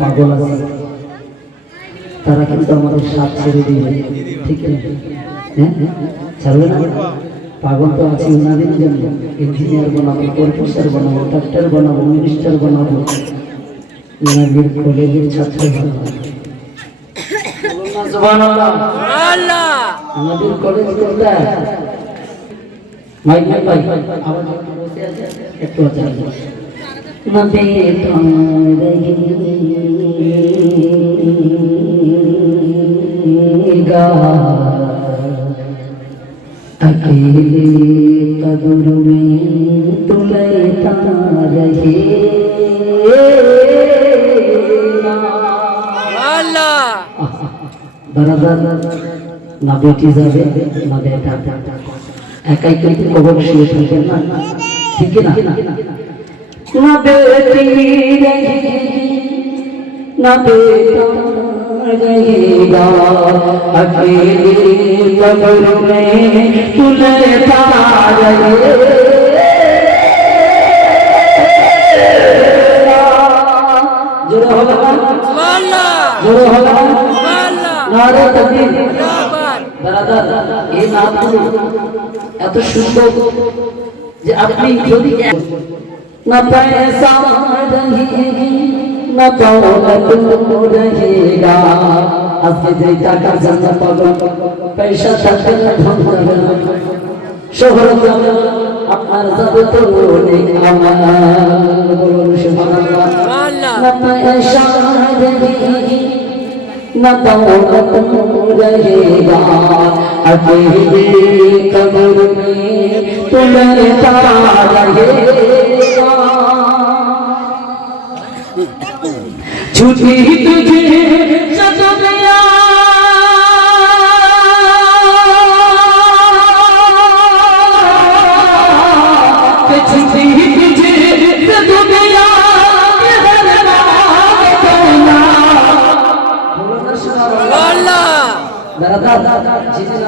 পাগল আছে তারা কিন্তু আমাদের সাথ ছেড়ে দিবে, ঠিক না? ছাড়বে না। পাগল তো আছে ওনাদের জন্য, ইঞ্জিনিয়ার বানাবো, প্রফেসর বানাবো, ডাক্তার বানাবো, মিনিস্টার বানাবো, ওনাদের কলেজের ছাত্র বানাবো। আমাদের কলেজ কোথায়? মাইক ভাই আওয়াজ বসে আছে একটু আছে নবে তারেগা अकेले कब्र में तुम लेता रहे बराबर ना बेटी जावे ना बेटा एकाई কিন্তু কবর শুয়ে থাকেন না, ঠিক না? ना बेटी रहेगी ना बेटा रहेगा अकेले कब्र में तू लेता रहेगा। जोर होगा अल्लाह, जोर होगा अल्लाह, नारे तकबीर। बराबर ये नाम এত সুন্দর যে আপনি যদি না पैसा रहेगी ना दौलत रहेगा, আজকে যে টাকা জান্নাত পাবেন, পয়সা থাকবে না, ধন হবে না, শোহরত হবে না, আপনার যাবে তো নেক আমাল। বলুন সুবহানাল্লাহ। না পয়সা रहेगी ना दौलत रहेगा अकेले कब्र में तू लेता रहेगा। छुट्टी तुझे सजदिया छुट्टी तुझे सजदिया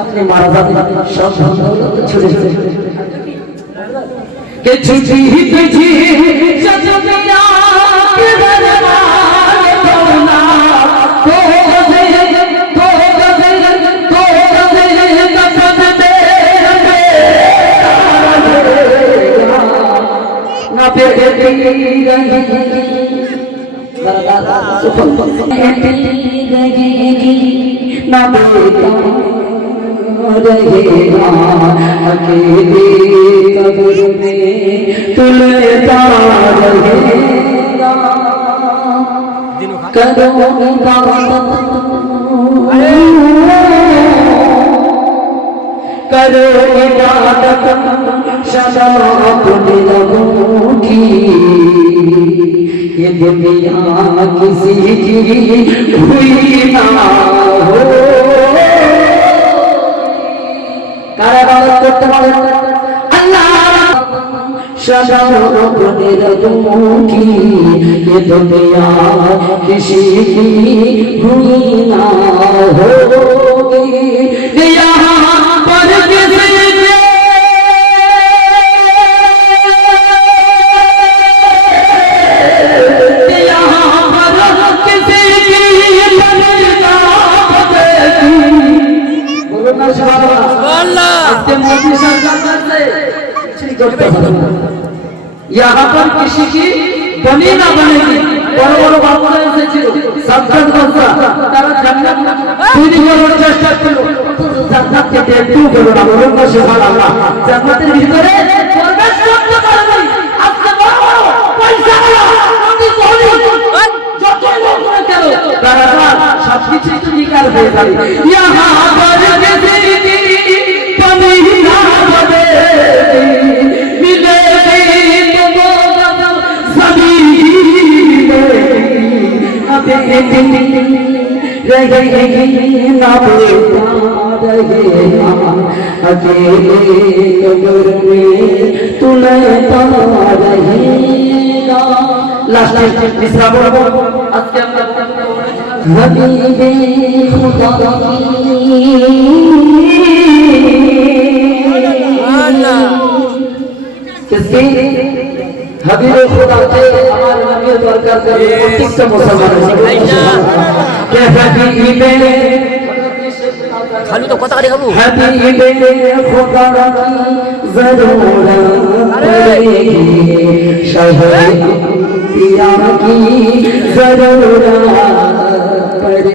अपने मारा सब छुटे के छुट्टी तुझे सजदिया ना बेटा रहेगा अकेले कब्र में तू लेता रहेगा। करो करो इबादत सदा अपने रबों की, ये दुनिया किसी की हुई ना हो। कारागार करते पारे अल्लाह सदा अपने रबों की, ये दुनिया किसी की हुई ना होगी। यहाँ पर किसी यहाँ पर किसी की बनी ना बनेगी। बड़ो बड़ो बाबूरा এসেছিল সাজ্জাদ বাদশা, তারা জান্নাত তৈরি করার চেষ্টা করলো, জান্নাত থেকে একটু করলো না। বলুন না সুবহানাল্লাহ। জান্নাতের ভিতরে প্রবেশ করতে পারবে আজকে বড় বড় পয়সাওয়ালা নবী সহী যতই বড় করে কেন তারা সবকিছু স্বীকার হয়ে যাবে। यहाँ पर किसी की बनी ना बनेगी रहेगी ना बेटा रहेगा अकेले कब्र में तू लेता रहेगा। लास्ट तीसरा बोलो आज के हबीबे खुदा किसकी हबीब खुदा के हमारे नबी दरकार के प्रत्येक मुसलमान के हबीब खालू तो कथा खाली खाबू हबीब खुदा की जरूरत पड़ेगी शहर पिया की जरूरत पड़ेगी।